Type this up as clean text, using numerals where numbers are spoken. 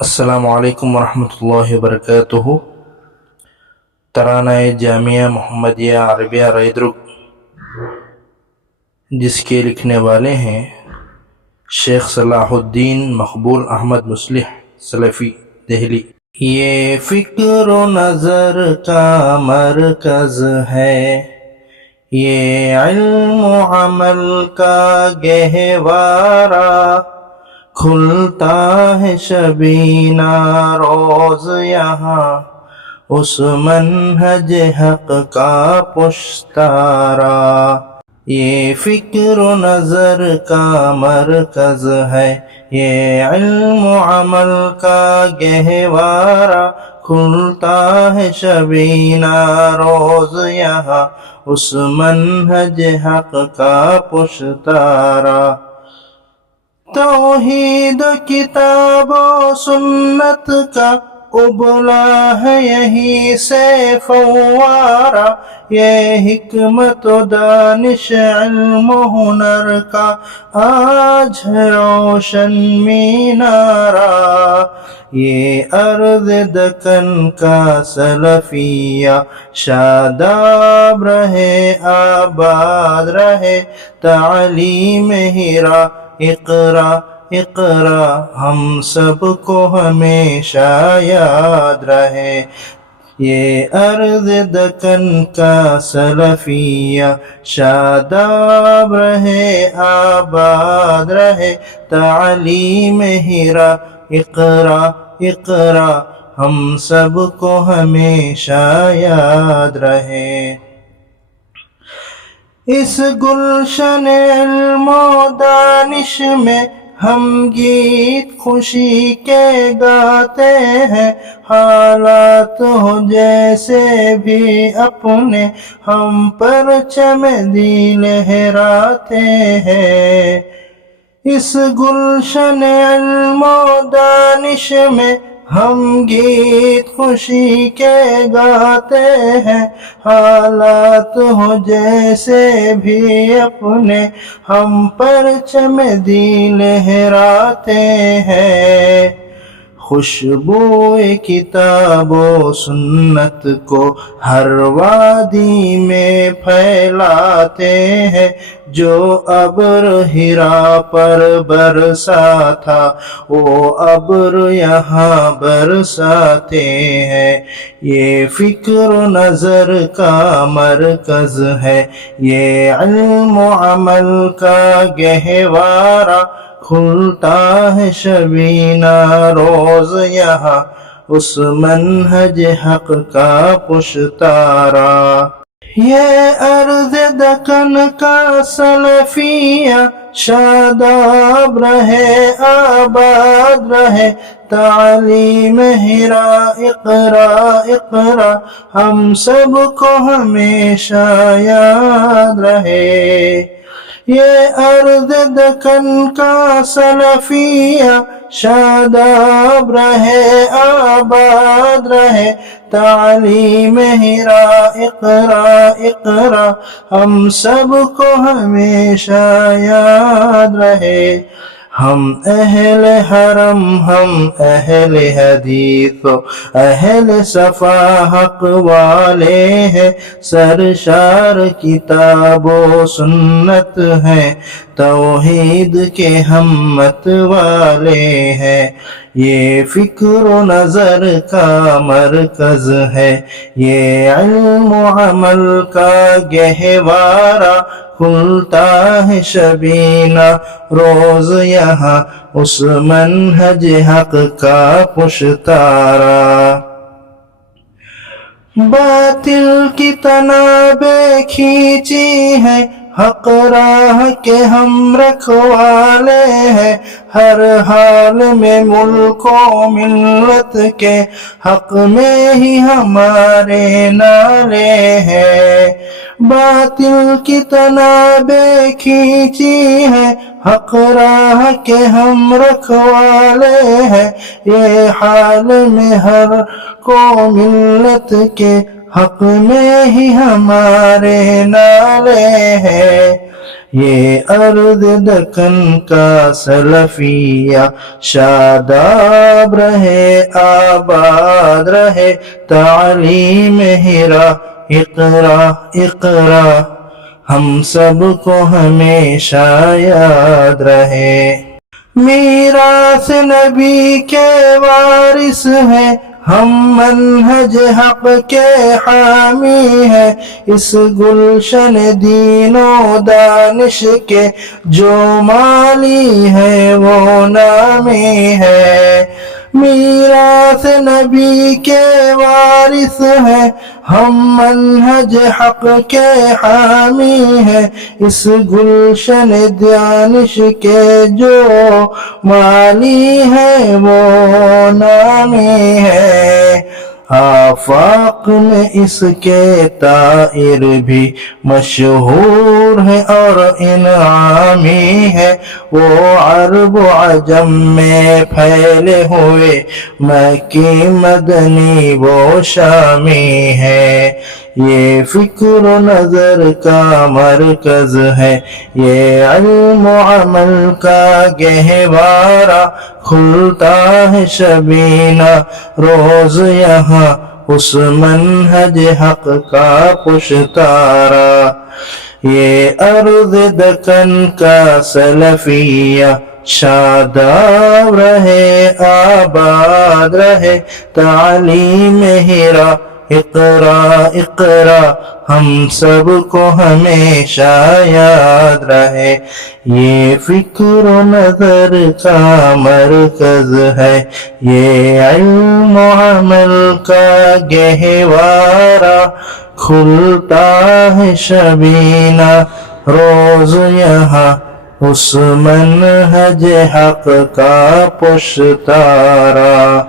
السلام علیکم ورحمۃ اللہ وبرکاتہ۔ ترانہ جامعہ محمدیہ عربیہ ریدرک، جس کے لکھنے والے ہیں شیخ صلاح الدین مقبول احمد مصلح سلفی، دہلی۔ یہ فکر و نظر کا مرکز ہے، یہ علم و عمل کا گہوارہ، کھلتا ہے شبینہ روز یہاں، اس منہج حق کا پشتارا۔ یہ فکر و نظر کا مرکز ہے، یہ علم و عمل کا گہوارہ، کھلتا ہے شبینہ روز یہاں، اس منہج حق کا پشتارا۔ توحید کتاب و سنت کا ابلا ہے یہی سے فوارہ، یہ حکمت و دانش علم و ہنر کا آج ہے روشن مینارہ۔ یہ ارض دکن کا سلفیہ شاداب رہے، آباد رہے، تعلیم ہیرا اقرا اقرا ہم سب کو ہمیشہ یاد رہے۔ یہ ارض دکن کا سلفیہ شاداب رہے، آباد رہے، تعلیم ہیرا اقرا اقرا ہم سب کو ہمیشہ یاد رہے۔ اس گلشن علم و دانش میں ہم گیت خوشی کے گاتے ہیں، حالات ہو جیسے بھی اپنے ہم پرچم دی لہراتے ہیں۔ اس گلشن علم و دانش میں ہم گیت خوشی کے گاتے ہیں، حالات ہو جیسے بھی اپنے ہم پرچم دی لہراتے ہیں۔ خوشبوئے کتاب و سنت کو ہر وادی میں پھیلاتے ہیں، جو ابر حرا پر برسا تھا وہ ابر یہاں برساتے ہیں۔ یہ فکر و نظر کا مرکز ہے، یہ علم و عمل کا گہوارہ، کھلتا ہے شبینہ روز یہاں، اس منہج حق کا پشتارا۔ یہ ارض دکن کا سلفیہ شاداب رہے، آباد رہے، تعلیم ہیرا اقرا اقرا ہم سب کو ہمیشہ یاد رہے۔ یہ ارض دکن کا سلفیہ شاداب رہے، آباد رہے، تعلیم ہیرا اقرا اقرا ہم سب کو ہمیشہ یاد رہے۔ ہم اہل حرم، ہم اہل حدیث و اہل صفا حق والے ہیں، سرشار کتاب و سنت ہیں، توحید کے ہم مت والے ہیں۔ یہ فکر و نظر کا مرکز ہے، یہ علم و عمل کا گہوارہ، کھلتا ہے شبینہ روز یہاں، اس منہج حق کا پشتارا۔ باطل کی تنابیں کھینچی ہیں، حق راہ کے ہم رکھوالے ہیں، ہر حال میں ملک و ملت کے حق میں ہی ہمارے نعرے ہیں۔ باطل کی تنابیں کھینچی ہیں، حق راہ کے ہم رکھوالے ہیں، یہ حال میں ہر قوم ملت کے حق میں ہی ہمارے نعرے ہیں۔ یہ ارض دکن کا سلفیہ شاداب رہے آباد رہے تعلیم ہرا اقرا اقرا ہم سب کو ہمیشہ یاد رہے میراث نبی کے وارث ہیں ہم منہج حق کے حامی ہیں اس گلشن دین و دانش کے جو مالی ہے وہ نامی ہے میراث نبی کے وارث ہیں ہم منہج حق کے حامی ہیں اس گلشن دانش کے جو مالی ہے وہ نامی ہے آفاق میں اس کے طائر بھی مشہور ہے اور انعامی ہے وہ عرب و عجم میں پھیلے ہوئے مکی مدنی وہ شامی ہے یہ فکر و نظر کا مرکز ہے یہ علم و عمل کا گہوارہ کھلتا ہے شبینہ روز یہاں اس منہج حق کا پشتارا یہ ارض دکن کا سلفیہ شاداب رہے آباد رہے تعلیم ہرا اقرا اقرا ہم سب کو ہمیشہ یاد رہے یہ فکر و نظر کا مرکز ہے یہ علم و عمل کا گہوارہ کھلتا ہے شبینہ روز یہاں اس منہج حق کا پشتارا